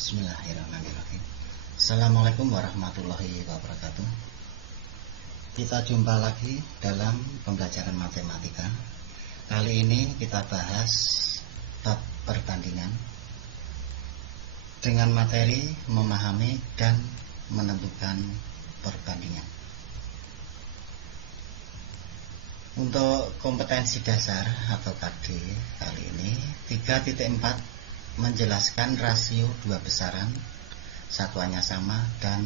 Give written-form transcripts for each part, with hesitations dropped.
Bismillahirrahmanirrahim. Assalamualaikum warahmatullahi wabarakatuh. Kita jumpa lagi dalam pembelajaran matematika. Kali ini kita bahas bab perbandingan dengan materi memahami dan menentukan perbandingan. Untuk kompetensi dasar atau KD kali ini 3.4 menjelaskan rasio dua besaran, satuannya sama dan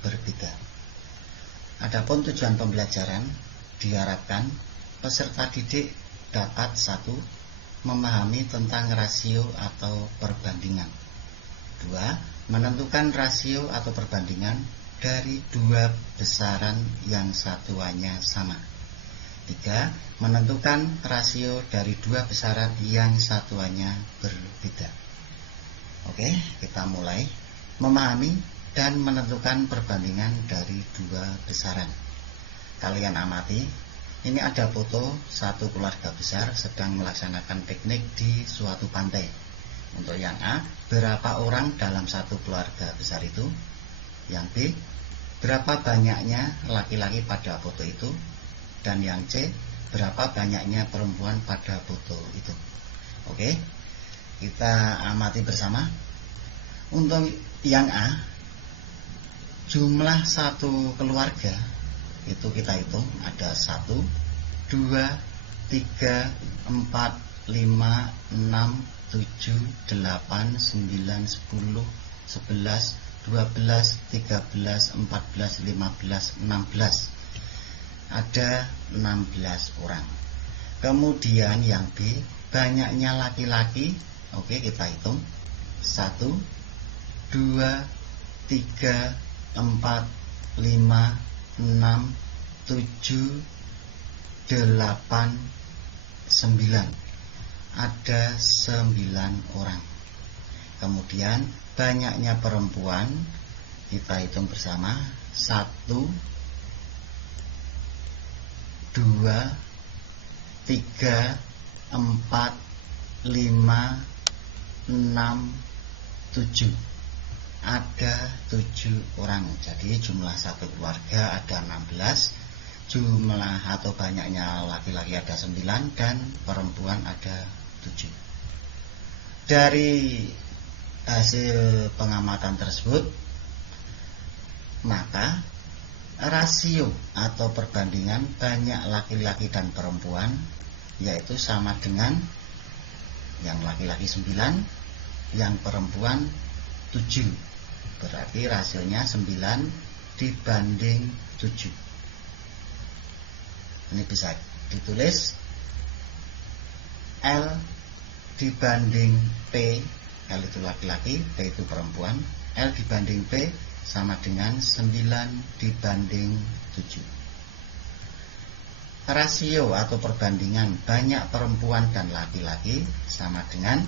berbeda. Adapun tujuan pembelajaran, diharapkan peserta didik dapat 1. Memahami tentang rasio atau perbandingan. 2. Menentukan rasio atau perbandingan dari dua besaran yang satuannya sama. 3. Menentukan rasio dari dua besaran yang satuannya berbeda. Oke, kita mulai. Memahami dan menentukan perbandingan dari dua besaran. Kalian amati, ini ada foto satu keluarga besar sedang melaksanakan piknik di suatu pantai. Untuk yang A, berapa orang dalam satu keluarga besar itu? Yang B, berapa banyaknya laki-laki pada foto itu? Dan yang C, berapa banyaknya perempuan pada foto itu? Oke, kita amati bersama. Untuk yang A, jumlah satu keluarga itu kita hitung ada 1, 2, 3, 4, 5, 6, 7, 8, 9, 10, 11, 12, 13, 14, 15, 16. Ada 16 orang. Kemudian yang B, banyaknya laki-laki. Oke, kita hitung 1, 2, 3, 4, 5, 6, 7, 8, 9. Ada 9 orang. Kemudian banyaknya perempuan, kita hitung bersama 1, 2, 3, 4, 5, 6, 7. Ada 7 orang. Jadi jumlah satu keluarga ada 16. Jumlah atau banyaknya laki-laki ada 9 dan perempuan ada 7. Dari hasil pengamatan tersebut, maka rasio atau perbandingan banyak laki-laki dan perempuan yaitu sama dengan yang laki-laki 9, yang perempuan 7. Berarti rasionya 9 dibanding 7. Ini bisa ditulis L dibanding P. L itu laki-laki, P itu perempuan. L dibanding P sama dengan 9 dibanding 7. Rasio atau perbandingan banyak perempuan dan laki-laki sama dengan,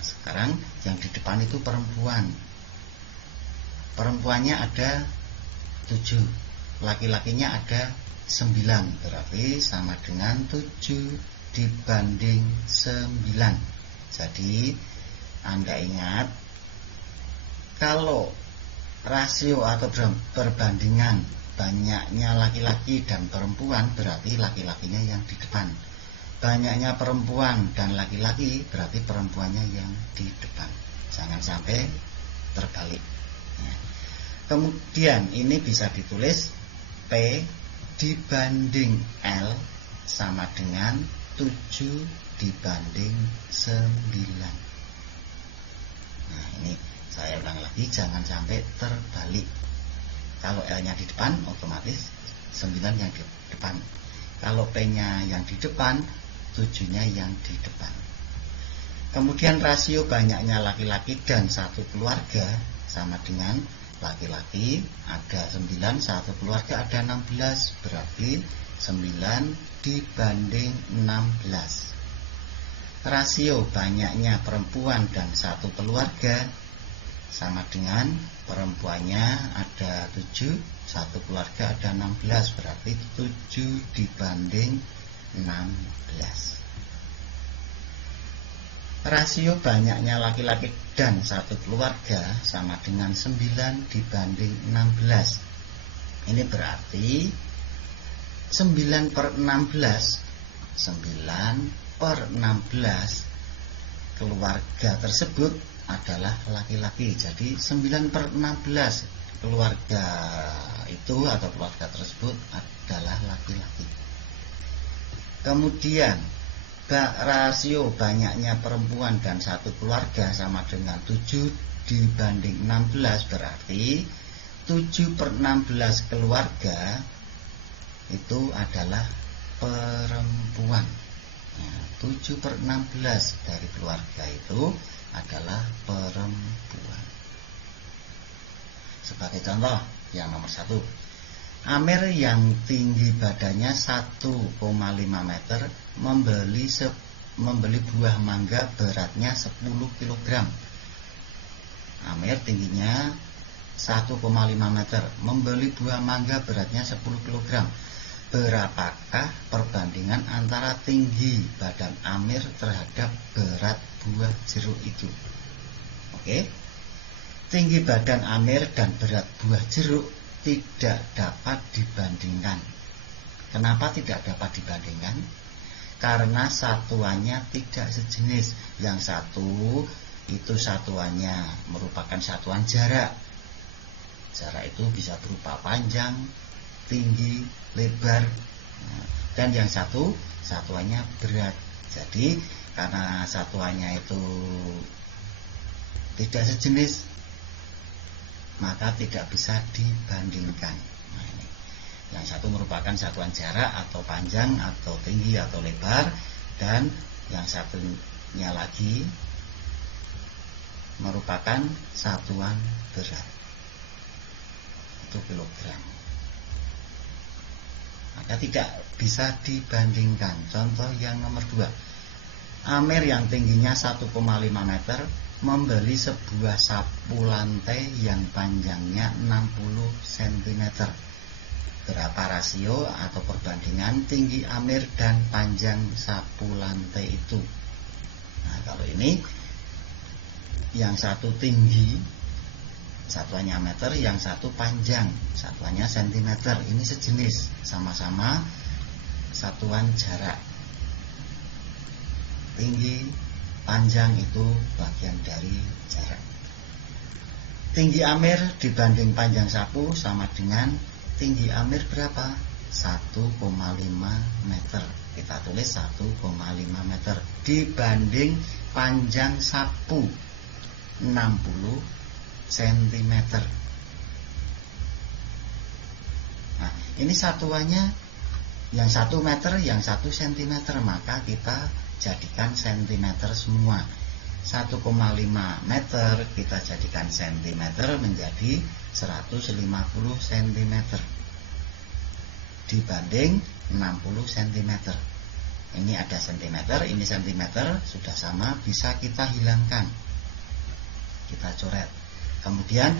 sekarang yang di depan itu perempuan. Perempuannya ada 7, laki-lakinya ada 9. Berarti sama dengan 7 dibanding 9. Jadi Anda ingat, kalau rasio atau perbandingan banyaknya laki-laki dan perempuan, berarti laki-lakinya yang di depan. Banyaknya perempuan dan laki-laki, berarti perempuannya yang di depan. Jangan sampai terbalik. Kemudian ini bisa ditulis P dibanding L sama dengan 7 dibanding 9. Nah, ini saya ulang lagi, jangan sampai terbalik. Kalau L-nya di depan, otomatis 9 yang di depan. Kalau P-nya yang di depan, 7-nya yang di depan. Kemudian rasio banyaknya laki-laki dan satu keluarga sama dengan laki-laki ada 9, satu keluarga ada 16. Berarti 9 dibanding 16. Rasio banyaknya perempuan dan satu keluarga sama dengan perempuannya ada 7, satu keluarga ada 16. Berarti 7 dibanding 16. Rasio banyaknya laki-laki dan satu keluarga sama dengan 9 dibanding 16. Ini berarti 9 per 16, 9 per 16 keluarga tersebut adalah laki-laki. Jadi 9 per 16 keluarga itu atau keluarga tersebut adalah laki-laki. Kemudian rasio banyaknya perempuan dan satu keluarga sama dengan 7 dibanding 16, berarti 7 per 16 keluarga itu adalah perempuan. 7 per 16 dari keluarga itu adalah perempuan. Sebagai contoh yang nomor 1, Amir yang tinggi badannya 1,5 meter membeli buah mangga beratnya 10 kg. Amir tingginya 1,5 meter membeli buah mangga beratnya 10 kg. Berapakah perbandingan antara tinggi badan Amir terhadap berat buah jeruk itu? Oke. Tinggi badan Amir dan berat buah jeruk tidak dapat dibandingkan. Kenapa tidak dapat dibandingkan? Karena satuannya tidak sejenis. Yang satu itu satuannya merupakan satuan jarak. Jarak itu bisa berupa panjang, tinggi, lebar. Dan yang satu satuannya berat. Jadi karena satuannya itu tidak sejenis, maka tidak bisa dibandingkan. Nah, ini. Yang satu merupakan satuan jarak atau panjang atau tinggi atau lebar, dan yang satunya lagi merupakan satuan berat, itu kilogram. Maka tidak bisa dibandingkan. Contoh yang nomor 2, Amir yang tingginya 1,5 meter membeli sebuah sapu lantai yang panjangnya 60 cm. Berapa rasio atau perbandingan tinggi Amir dan panjang sapu lantai itu? Nah, kalau ini yang satu tinggi, satuannya meter, yang satu panjang, satuannya cm. Ini sejenis, sama-sama satuan jarak. Tinggi, panjang itu bagian dari jarak. Tinggi Amir dibanding panjang sapu sama dengan tinggi Amir berapa? 1,5 meter. Kita tulis 1,5 meter dibanding panjang sapu 60 cm. Nah, ini satuannya yang 1 meter, yang 1 cm, maka kita jadikan centimeter semua. 1,5 meter kita jadikan centimeter menjadi 150 cm dibanding 60 cm. Ini ada centimeter, ini centimeter, sudah sama, bisa kita hilangkan, kita coret. Kemudian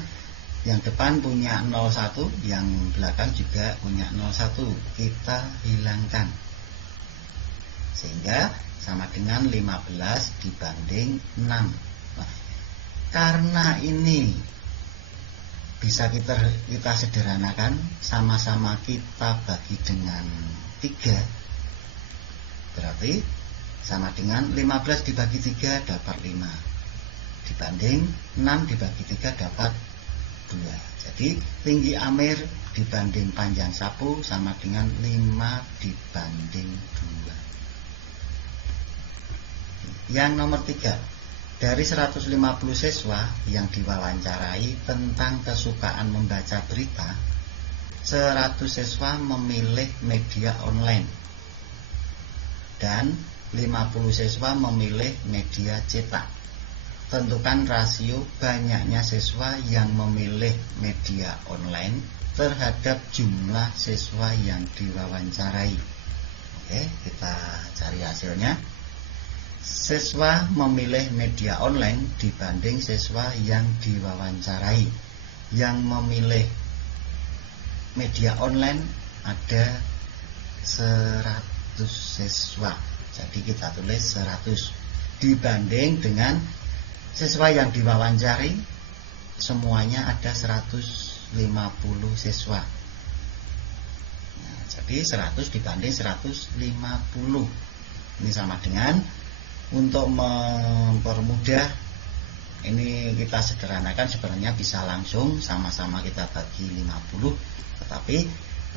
yang depan punya 01, yang belakang juga punya 01, kita hilangkan, sehingga sama dengan 15 dibanding 6. Nah, karena ini bisa kita sederhanakan, sama-sama kita bagi dengan 3, berarti sama dengan 15 dibagi 3 dapat 5 dibanding 6 dibagi 3 dapat 2. Jadi tinggi Amir dibanding panjang sapu sama dengan 5 dibanding 2. Yang nomor 3, dari 150 siswa yang diwawancarai tentang kesukaan membaca berita, 100 siswa memilih media online dan 50 siswa memilih media cetak. Tentukan rasio banyaknya siswa yang memilih media online terhadap jumlah siswa yang diwawancarai. Oke, kita cari hasilnya. Siswa memilih media online dibanding siswa yang diwawancarai. Yang memilih media online ada 100 siswa. Jadi kita tulis 100. dibanding dengan siswa yang diwawancari semuanya ada 150 siswa. Nah, jadi 100 dibanding 150. Ini sama dengan, untuk mempermudah, ini kita sederhanakan, sebenarnya bisa langsung sama-sama kita bagi 50, tetapi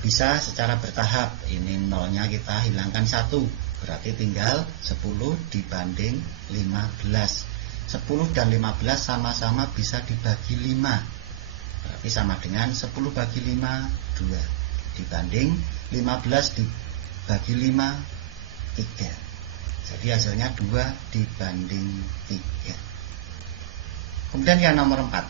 bisa secara bertahap. Ini nolnya kita hilangkan 1, berarti tinggal 10 dibanding 15. 10 dan 15 sama-sama bisa dibagi 5, berarti sama dengan 10 bagi 5, 2, dibanding 15 dibagi 5, 3. Jadi hasilnya 2 dibanding 3. Kemudian yang nomor 4,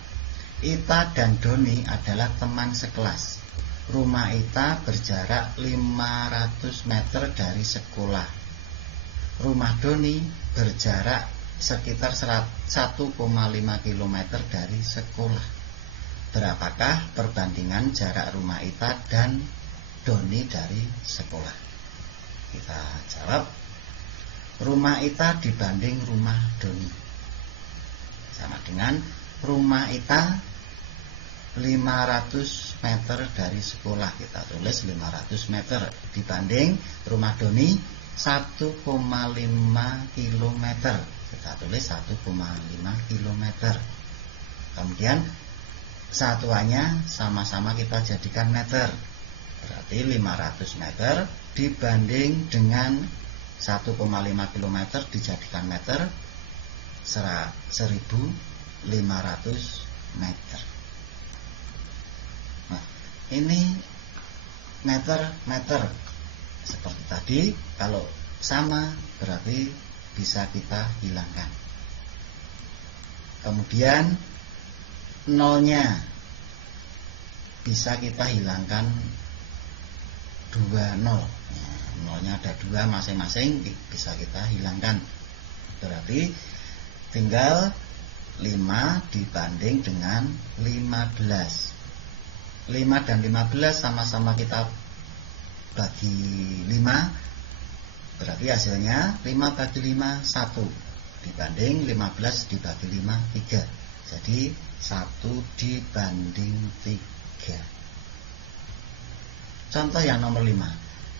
Ita dan Doni adalah teman sekelas. Rumah Ita berjarak 500 meter dari sekolah. Rumah Doni berjarak sekitar 1,5 km dari sekolah. Berapakah perbandingan jarak rumah Ita dan Doni dari sekolah? Kita jawab, rumah Ita dibanding rumah Doni sama dengan rumah Ita 500 meter dari sekolah. Kita tulis 500 meter dibanding rumah Doni 1,5 km. Kita tulis 1,5 km. Kemudian satuannya sama-sama kita jadikan meter, berarti 500 meter dibanding dengan 1,5 km dijadikan meter, 1.500 meter. Nah, ini meter seperti tadi. Kalau sama berarti bisa kita hilangkan. Kemudian nolnya bisa kita hilangkan 2 nol. Nah, nolnya ada 2 masing-masing, bisa kita hilangkan. Berarti tinggal 5 dibanding dengan 15. 5 dan 15 sama-sama kita bagi 5, berarti hasilnya 5 bagi 5, 1, dibanding 15 dibagi 5, 3. Jadi 1 dibanding 3. Contoh yang nomor 5,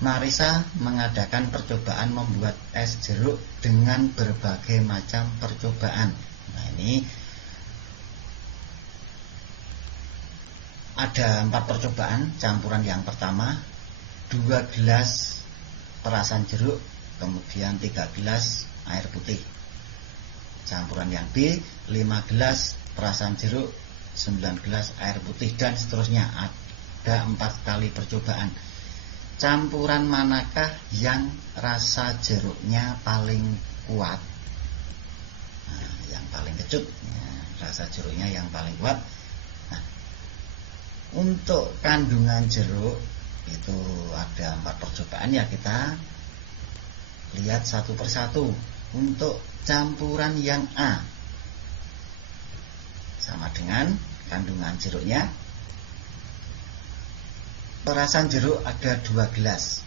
Marisa mengadakan percobaan membuat es jeruk dengan berbagai macam percobaan. Nah, ini ada 4 percobaan. Campuran yang pertama 2 gelas perasan jeruk, kemudian 3 gelas air putih. Campuran yang B 5 gelas perasan jeruk, 9 gelas air putih, dan seterusnya. Ada 4 kali percobaan. Campuran manakah yang rasa jeruknya paling kuat? Nah, yang paling kecut, rasa jeruknya yang paling kuat. Nah, untuk kandungan jeruk itu ada 4 percobaan, ya kita lihat satu persatu. Untuk campuran yang A, sama dengan kandungan jeruknya. Perasan jeruk ada 2 gelas,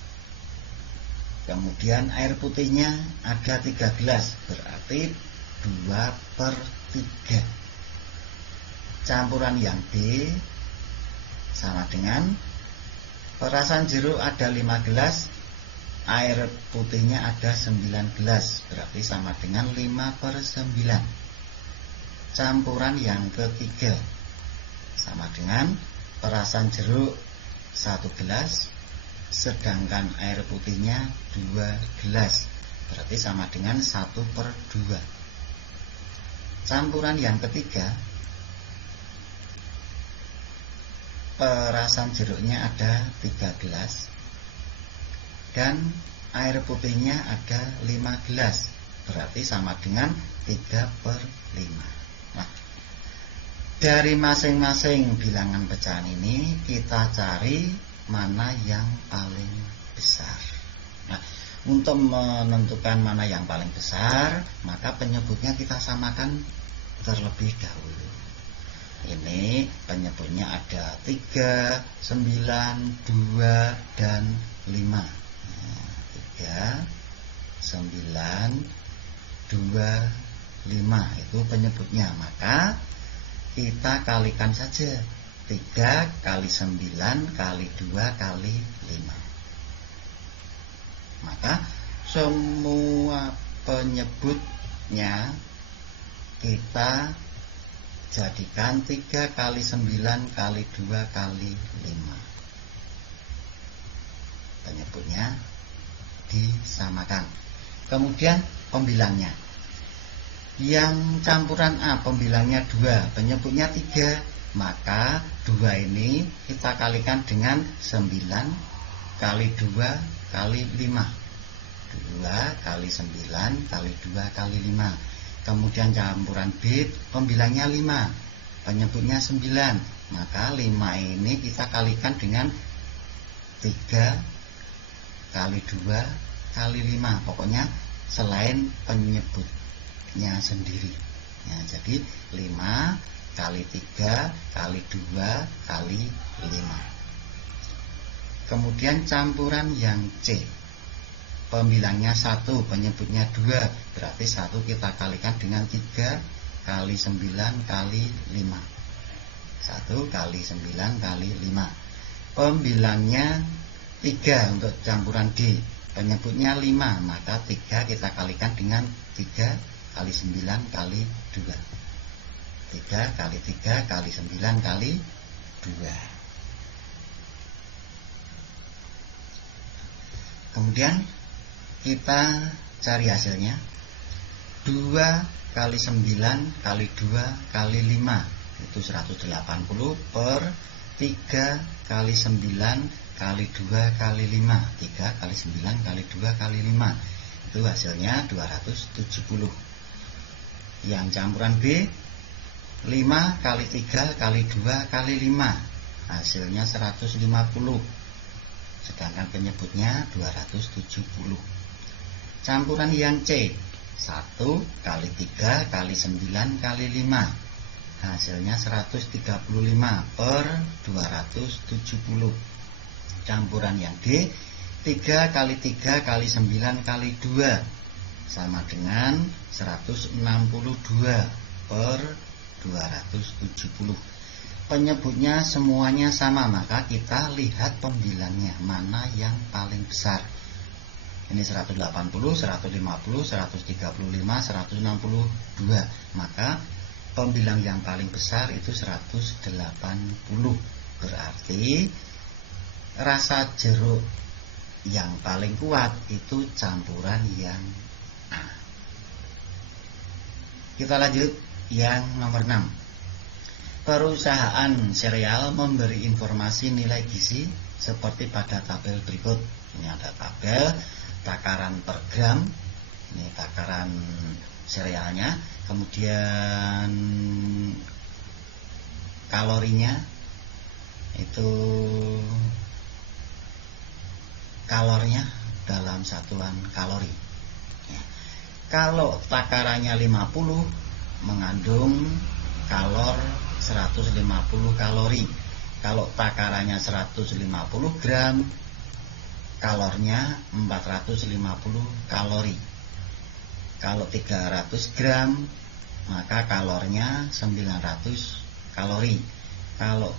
kemudian air putihnya ada 3 gelas, berarti 2/3. Campuran yang B sama dengan perasan jeruk ada 5 gelas, air putihnya ada 9 gelas, berarti sama dengan 5/9. Campuran yang ketiga sama dengan perasan jeruk 1 gelas, sedangkan air putihnya 2 gelas, berarti sama dengan 1/2. Campuran yang ketiga, perasan jeruknya ada 3 gelas dan air putihnya ada 5 gelas, berarti sama dengan 3/5. Nah, dari masing-masing bilangan pecahan ini kita cari mana yang paling besar. Nah, untuk menentukan mana yang paling besar, maka penyebutnya kita samakan terlebih dahulu. Ini penyebutnya ada 3, 9, 2, dan 5. Nah, 3, 9, 25 itu penyebutnya. Maka kita kalikan saja 3 kali 9 kali 2 kali 5. Maka semua penyebutnya kita jadikan 3 kali 9 kali 2 kali 5. Penyebutnya disamakan. Kemudian pembilangnya. Yang campuran A pembilangnya 2, penyebutnya 3. Maka 2 ini kita kalikan dengan 9 kali 2 kali 5. 2 kali 9 kali 2 kali 5. Kemudian campuran B pembilangnya 5, penyebutnya 9. Maka 5 ini kita kalikan dengan 3 kali 2 kali 5. Pokoknya selain penyebutnya sendiri ya, jadi 5 kali 3 kali 2 kali 5. Kemudian campuran yang C pembilangnya 1, penyebutnya 2. Berarti 1 kita kalikan dengan 3 kali 9 kali 5. 1 kali 9 kali 5. Pembilangnya 3 untuk campuran D, penyebutnya 5. Maka 3 kita kalikan dengan 3 kali 9 kali 2. 3 kali 3 kali 9 kali 2. Kemudian kita cari hasilnya. 2 kali 9 kali 2 kali 5 itu 180 per 3 kali 9 kali 2 kali 5. 3 kali 9 kali 2 kali 5 itu hasilnya 270. Yang campuran B 5 kali 3 kali 2 kali 5 hasilnya 150. Sedangkan penyebutnya 270. Campuran yang C 1 kali 3 kali 9 kali 5 hasilnya 135 per 270. Campuran yang D 3 kali 3 kali 9 kali 2 sama dengan 162 per 270. Penyebutnya semuanya sama, maka kita lihat pembilangnya mana yang paling besar. Ini 180, 150, 135, 162. Maka pembilang yang paling besar itu 180. Berarti rasa jeruk yang paling kuat itu campuran yang A. Kita lanjut yang nomor 6. Perusahaan sereal memberi informasi nilai gizi seperti pada tabel berikut. Ini ada tabel takaran per gram, ini takaran serealnya, kemudian kalorinya itu kalornya dalam satuan kalori ya. Kalau takarannya 50 mengandung kalor 150 kalori. Kalau takarannya 150 gram kalornya 450 kalori. Kalau 300 gram maka kalornya 900 kalori. Kalau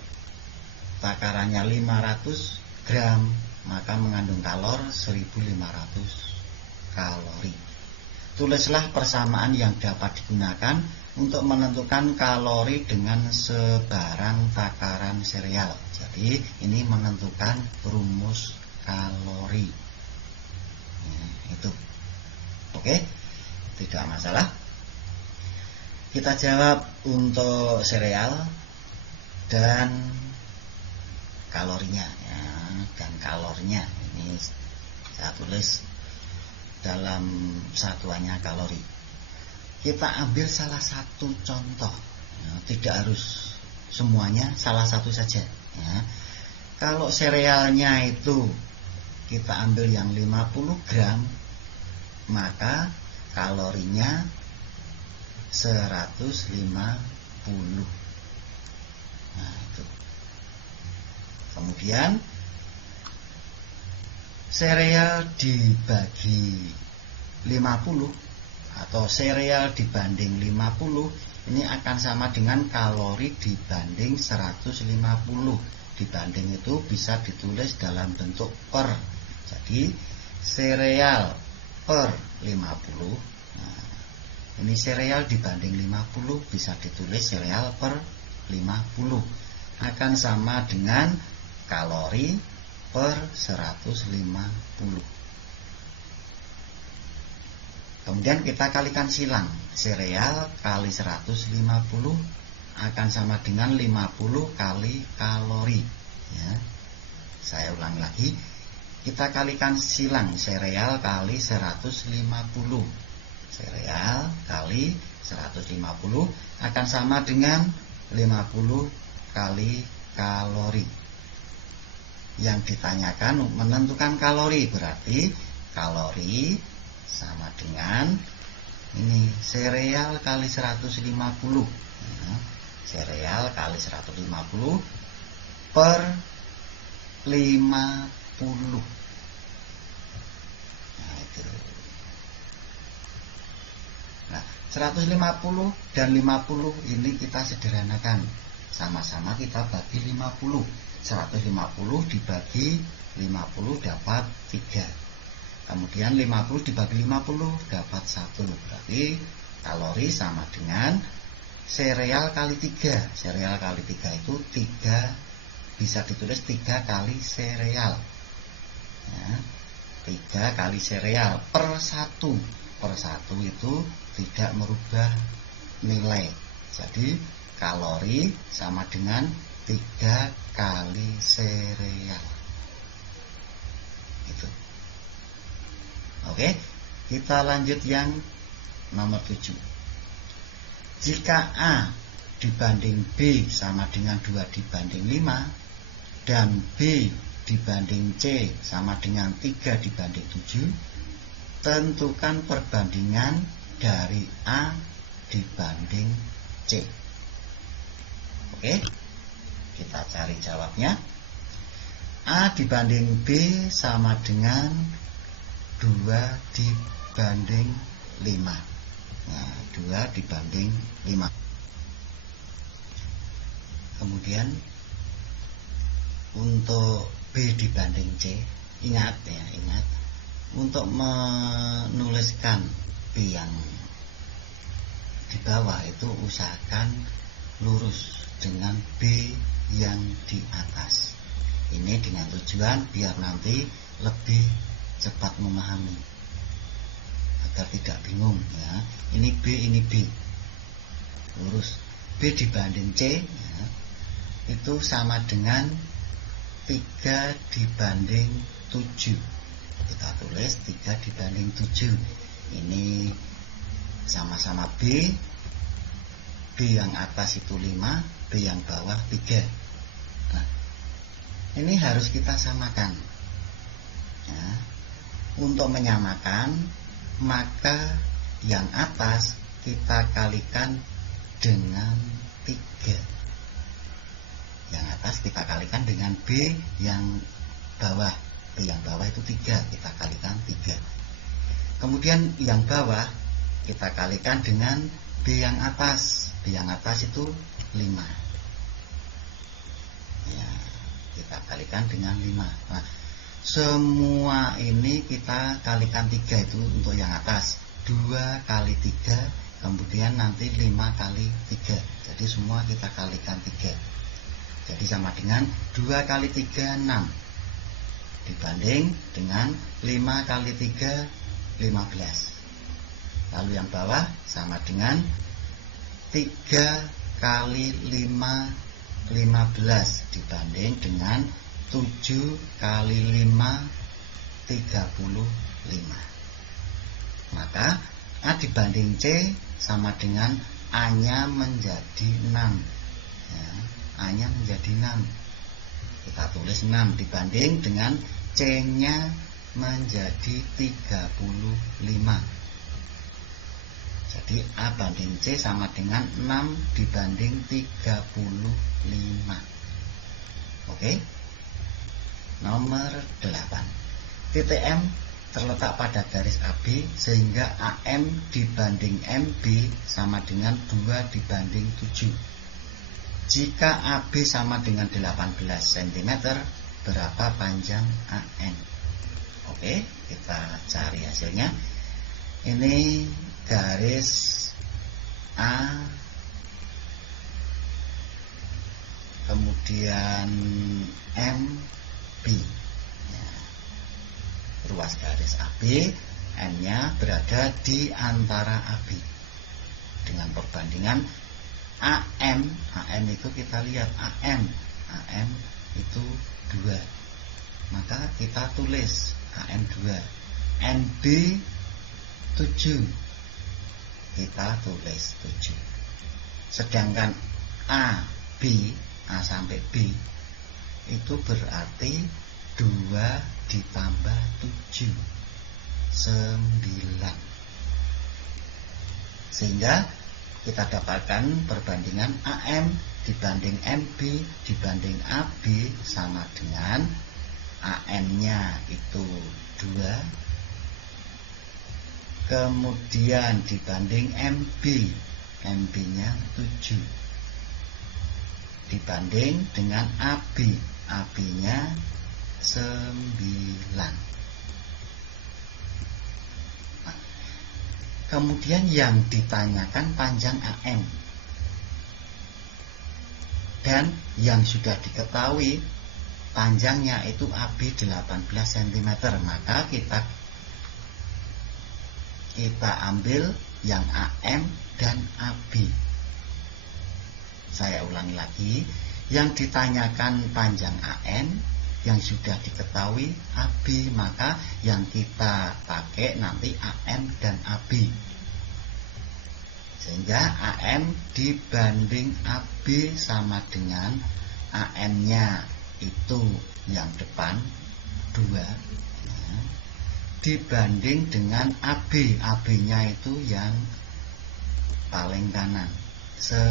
takarannya 500 gram maka mengandung kalor 1500 kalori. Tulislah persamaan yang dapat digunakan untuk menentukan kalori dengan sebarang takaran sereal. Jadi ini menentukan rumus kalori itu. Oke, tidak masalah. Kita jawab untuk sereal dan kalorinya ya, dan kalornya ini saya tulis dalam satuannya kalori. Kita ambil salah satu contoh ya, tidak harus semuanya, salah satu saja ya. Kalau serealnya itu kita ambil yang 50 gram maka kalorinya 150. Nah itu. Kemudian sereal dibagi 50 atau sereal dibanding 50 ini akan sama dengan kalori dibanding 150. Dibanding itu bisa ditulis dalam bentuk per. Jadi sereal per 50. Nah, ini sereal dibanding 50 bisa ditulis sereal per 50 akan sama dengan kalori per 150. Kemudian kita kalikan silang. Sereal kali 150 akan sama dengan 50 kali kalori. Ya. Saya ulang lagi. Kita kalikan silang. Sereal kali 150. Sereal kali 150 akan sama dengan 50 kali kalori. Yang ditanyakan menentukan kalori, berarti kalori sama dengan ini sereal kali 150. Nah, sereal kali 150 per 50. Nah, itu. Nah, 150 dan 50 ini kita sederhanakan. Sama-sama kita bagi 50. 150 dibagi 50 dapat 3. Kemudian 50 dibagi 50 dapat 1. Berarti kalori sama dengan sereal kali 3. Sereal kali 3 itu 3, bisa ditulis 3 kali sereal. Ya, 3 kali sereal per 1. Per 1 itu tidak merubah nilai. Jadi kalori sama dengan 3 kali sereal. Itu. Oke, kita lanjut yang nomor 7. Jika A dibanding B sama dengan 2 dibanding 5 dan B dibanding C sama dengan 3 dibanding 7, tentukan perbandingan dari A dibanding C. Oke, kita cari jawabnya. A dibanding B sama dengan 2 dibanding 5. Nah, 2 dibanding 5. Kemudian untuk B dibanding C, ingat ya, ingat untuk menuliskan B yang di bawah itu usahakan lurus dengan B yang di atas. Ini dengan tujuan biar nanti lebih cepat memahami, agar tidak bingung ya. Ini B, ini B. Lurus. B dibanding C ya, itu sama dengan 3 dibanding 7. Kita tulis 3 dibanding 7. Ini sama-sama B. B yang atas itu 5, B yang bawah 3. Nah, ini harus kita samakan ya. Untuk menyamakan, maka yang atas kita kalikan dengan 3. Yang atas kita kalikan dengan B yang bawah. B yang bawah itu 3, kita kalikan 3. Kemudian yang bawah kita kalikan dengan B yang atas. B yang atas itu 5 ya, kita kalikan dengan 5. Nah, semua ini kita kalikan 3 itu untuk yang atas. 2 kali 3, kemudian nanti 5 kali 3. Jadi semua kita kalikan 3. Jadi sama dengan 2 kali 3, 6. Dibanding dengan 5 kali 3, 15. Lalu yang bawah sama dengan 3 kali 5, 15. Dibanding dengan 7 kali 5, 35. Maka A dibanding C sama dengan A-nya menjadi 6 ya, A-nya menjadi 6. Kita tulis 6 dibanding dengan C-nya menjadi 35. Jadi A banding C sama dengan 6 dibanding 35. Oke. Nomor 8. Titik M terletak pada garis AB sehingga AM dibanding MB sama dengan 2 dibanding 7. Jika AB sama dengan 18 cm, berapa panjang AM? Oke, kita cari hasilnya. Ini garis A, kemudian MB. Ruas garis AB, M-nya berada di antara AB. Dengan perbandingan AM itu kita lihat AM itu 2. Maka kita tulis AM 2. MB 7. Kita tulis 7. Sedangkan A sampai B itu berarti 2 ditambah 7, 9. Sehingga kita dapatkan perbandingan AM dibanding MB dibanding AB sama dengan AM-nya itu 2, kemudian dibanding MB-nya 7, dibanding dengan AB-nya 9. Nah, kemudian yang ditanyakan panjang AM, dan yang sudah diketahui panjangnya itu AB 18 cm, maka kita ambil yang AM dan AB. Saya ulangi lagi, yang ditanyakan panjang AM, yang sudah diketahui AB, maka yang kita pakai nanti AM dan AB. Sehingga AM dibanding AB sama dengan AM-nya itu yang depan 2, dibanding dengan AB-nya itu yang paling kanan 9.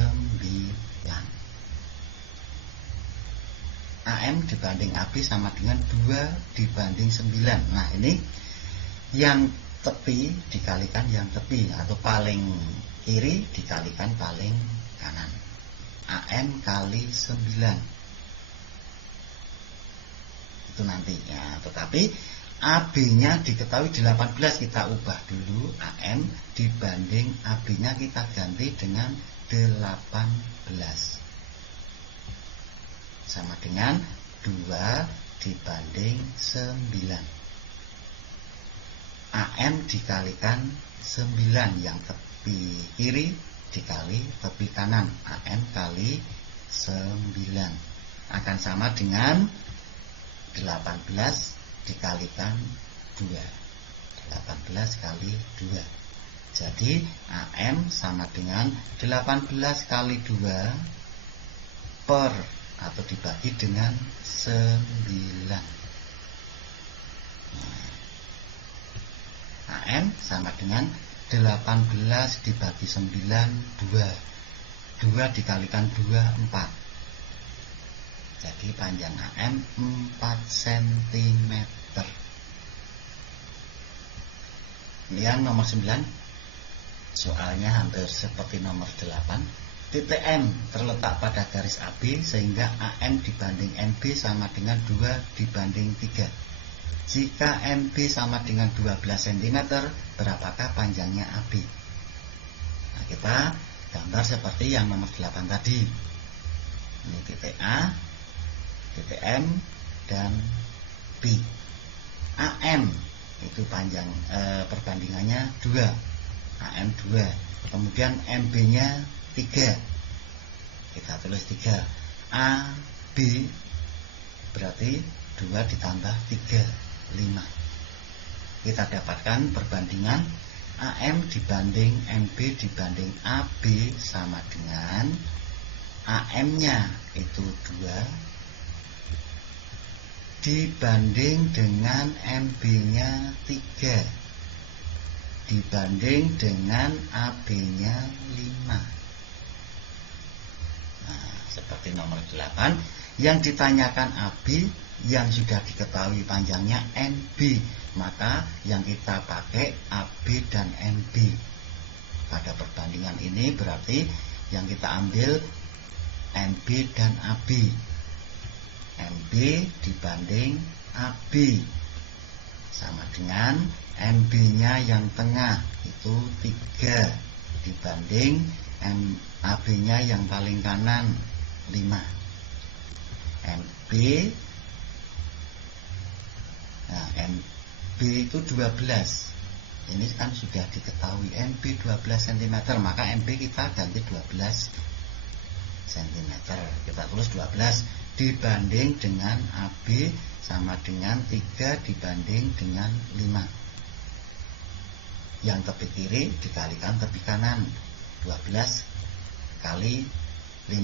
AM dibanding AB sama dengan 2 dibanding 9. Nah, ini yang tepi dikalikan yang tepi, atau paling kiri dikalikan paling kanan. AM kali 9 itu nanti ya. Tetapi AB-nya diketahui 18, kita ubah dulu. AM dibanding AB-nya kita ganti dengan 18 sama dengan 2 dibanding 9. AM dikalikan 9, yang tepi kiri dikali tepi kanan, AM kali 9 akan sama dengan 18 dikalikan 2, 18 kali 2. Jadi AM sama dengan 18 kali 2 per atau dibagi dengan 9. AM sama dengan 18 dibagi 9, 2 dikalikan 2, 4. Jadi panjang AM 4 cm. Kemudian nomor 9, soalnya hampir seperti nomor 8. Titik M terletak pada garis AB sehingga AM dibanding MB sama dengan 2 dibanding 3. Jika MB sama dengan 12 cm, berapakah panjangnya AB? Nah, kita gambar seperti yang nomor 8 tadi. Ini titik A, titik M, dan B. AM itu panjang perbandingannya 2, AM 2, kemudian MB-nya 3, kita tulis 3. A, B berarti 2 ditambah 3, 5. Kita dapatkan perbandingan AM dibanding MB dibanding AB sama dengan AM-nya itu 2 dibanding dengan MB-nya 3 dibanding dengan AB-nya 5. Seperti nomor 8, yang ditanyakan AB yang sudah diketahui panjangnya NB, maka yang kita pakai AB dan NB. Pada perbandingan ini berarti yang kita ambil NB dan AB. NB dibanding AB sama dengan NB-nya yang tengah itu 3 dibanding AB-nya yang paling kanan 5. NB, nah NB itu 12. Ini kan sudah diketahui NB 12 cm, maka NB kita ganti 12 cm. Kita tulis 12 dibanding dengan AB sama dengan 3 dibanding dengan 5. Yang tepi kiri dikalikan tepi kanan, 12 kali 5.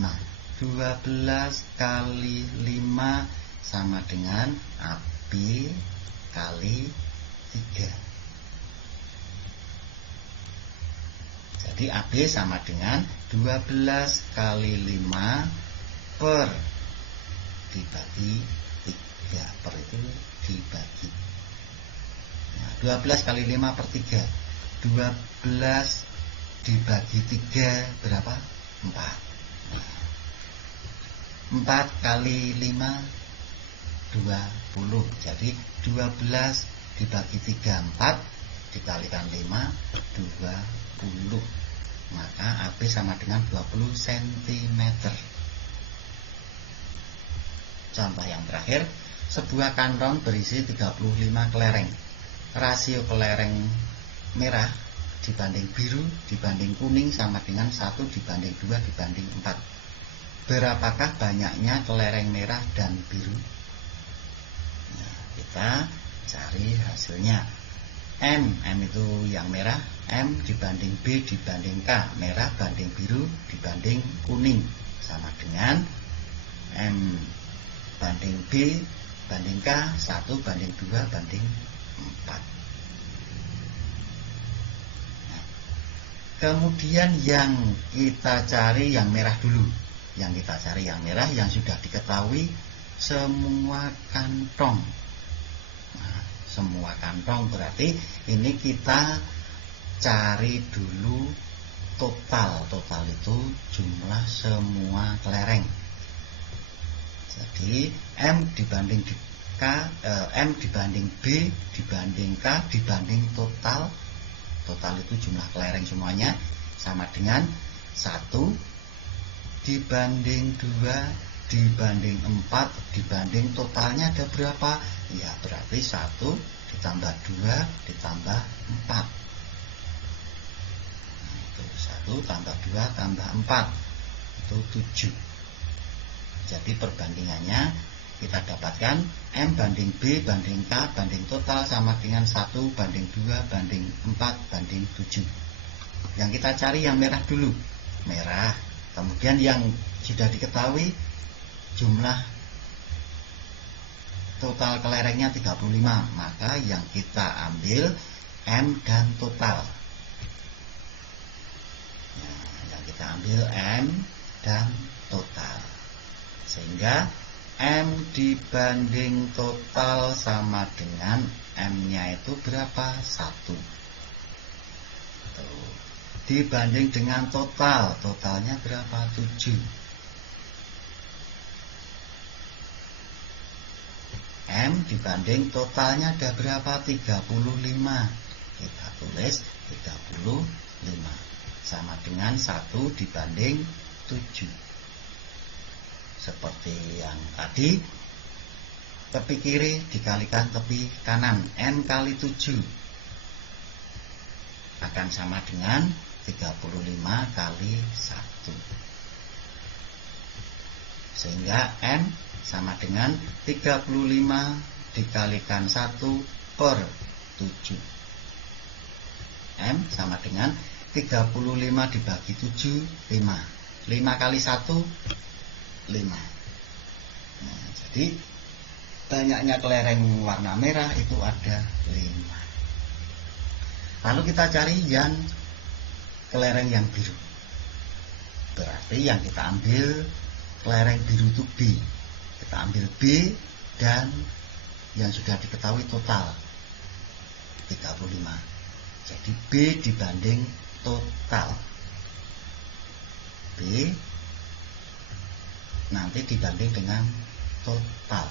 12 kali 5 sama dengan AB kali 3. Jadi AB sama dengan 12 kali 5 per dibagi 3. Per itu dibagi. Nah, 12 kali 5 per 3. 12 dibagi 3 berapa? 4. Nah, 4 kali 5 20. Jadi 12 dibagi 3 4 dikalikan 5 20. Maka AB sama dengan 20 cm. Contoh yang terakhir, sebuah kantong berisi 35 kelereng. Rasio kelereng merah dibanding biru dibanding kuning sama dengan 1 dibanding 2 dibanding 4. Berapakah banyaknya kelereng merah dan biru? Nah, kita cari hasilnya. M itu yang merah, M dibanding B dibanding K, merah banding biru dibanding kuning, sama dengan M banding B banding K, 1 banding 2 banding 4. Nah, kemudian yang kita cari yang merah dulu. Yang kita cari yang merah yang sudah diketahui semua kantong. Semua kantong berarti ini kita cari dulu total. Total itu jumlah semua kelereng. Jadi M dibanding K, M dibanding B dibanding K dibanding total. Total itu jumlah kelereng semuanya sama dengan 1 dibanding 2 dibanding 4 dibanding totalnya ada berapa? Ya berarti 1 ditambah 2 ditambah 4. Nah, itu 1 tambah 2 tambah 4 itu 7. Jadi perbandingannya kita dapatkan M banding B banding K banding total sama dengan 1 banding 2 banding 4 banding 7. Yang kita cari yang merah dulu, merah. Kemudian yang sudah diketahui jumlah total kelerengnya 35, maka yang kita ambil M dan total. Nah, yang kita ambil M dan total. Sehingga M dibanding total sama dengan M-nya itu berapa? 1. Tuh. Dibanding dengan total, totalnya berapa? 7. M dibanding totalnya ada berapa? 35. Kita tulis 35 sama dengan 1 dibanding 7. Seperti yang tadi, tepi kiri dikalikan tepi kanan, N kali 7 akan sama dengan 35 kali 1. Sehingga N sama dengan 35 dikalikan 1 per 7. M sama dengan 35 dibagi 7, 5. 5 kali 1, 5. Nah, jadi banyaknya kelereng warna merah itu ada 5. Lalu kita cari yang kelereng yang biru. Berarti yang kita ambil kelereng biru itu B. Kita ambil B dan yang sudah diketahui total 35. Jadi B dibanding total, B nanti dibanding dengan total.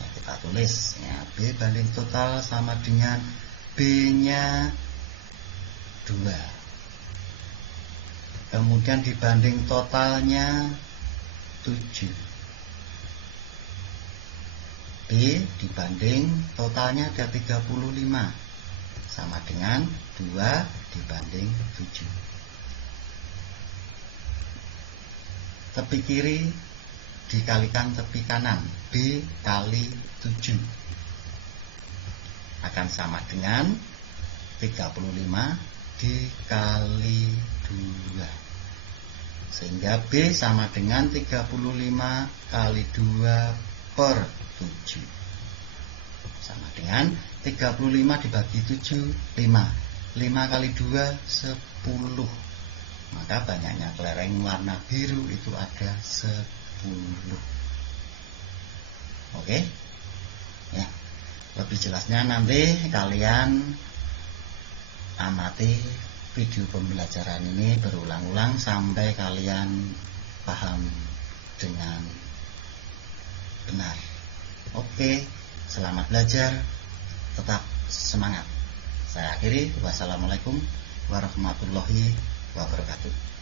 Ya, kita tulis ya, B banding total sama dengan B nya 2, kemudian dibanding totalnya 7, B dibanding totalnya ada 35 sama dengan 2 dibanding 7. Tepi kiri dikalikan tepi kanan, B kali 7 akan sama dengan 35 dikali 2, sehingga B sama dengan 35 kali 2 per 7 sama dengan 35 dibagi 7, 5 kali 2, 10. Maka banyaknya kelereng warna biru itu ada 10. Oke ya, lebih jelasnya nanti kalian amati video pembelajaran ini berulang-ulang sampai kalian paham dengan benar. Oke, selamat belajar, tetap semangat. Saya akhiri, wassalamualaikum warahmatullahi wabarakatuh.